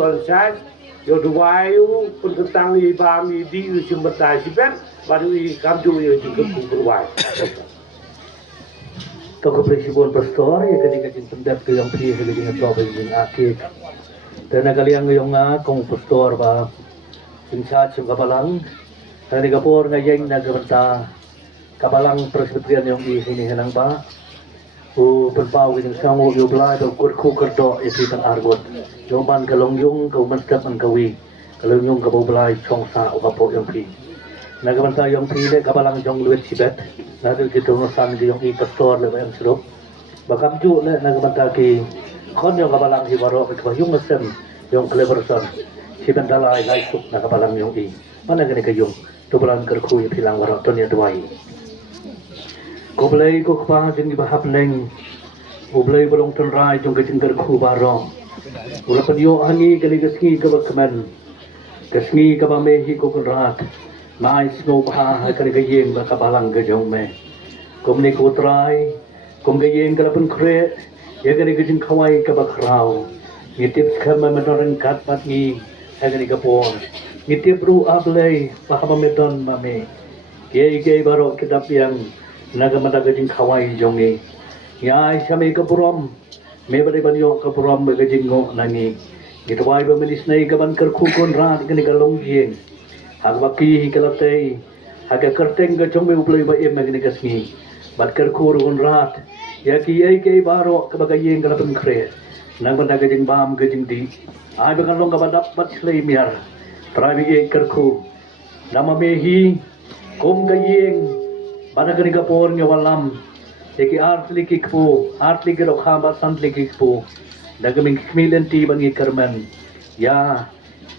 ton sai yo duwayu pun ketang i bami di usung batasi ben baru i kamju yo juga berwai Toko presibon pastor ya ketika pendap ke yang pilih dengan tobe dengan akik dan kalian yang kong pastor ba insya kabalang dan kapor ngayeng nagabanta kabalang presbyterian yang di sini henang ba penpau yang sangu yo bla do kurku kerdo ipitan argot yoman kalongyong kau mantap ang kawi kalongyong kabau blai chongsa o kapo yang pi nagabanta yang pi le kabalang jong luet sibet natul kita nusan di yang i pastor le yang surup bakam ju le nagabanta ki kon yang kabalang hi baro ka yung masem yung cleverson siban dalai lai suk na kabalang yung i mana gani kayong tubulan kerku yang hilang baro ton ya duai ko blai ko pa jing bahap leng ko blai bolong ton rai jong kajing kerku baro ula panyo ani kali gaski ka bakman gasmi ka ba mehi ko kun rat mais no pa kali kayeng ba kabalang ka jong me kumni ko try kum kayeng kala pun kre ya kali kajing kawai ka ba krau ngitip ka ma manoran kat pat ni agani ka po ngitip ru ablay pahama medon mame ye baro kita piang nagamata kajing kawai jongi ya isame ka purom me bari banyo ka purom kajing ngo nangi gitwai ba milis nay gaban kerkukon rat kani kalong jing hagbaki kalatay haga kerteng ga jong me uplay ba em magni kasni bat kerkurun rat ya ki baro kabagayeng kalapan kre nang banda kajing bam kajing di ay bakan long kabadap bat slay miar trabi kerku nama mehi kom kayeng bana kani kapor nga walam eki artli kikpo artli kiro khamba santli kikpo nagaming kimilen ti bangi karman ya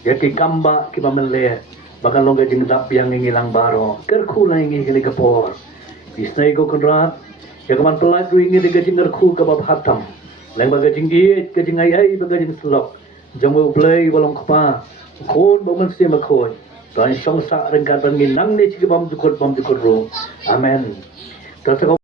ki kamba ki mamanle bakan long kajing dap yang ngilang baro kerku na ingi kani kapor isnay ko kunrat ya kaman pelat du ingi kajing kerku kabab hatam lang bagajing diet kajing ay bagajing slok jamu play walong kapa kon baman si makon dan song sa rengkat bangin nang ni chiki bam jukot ro amen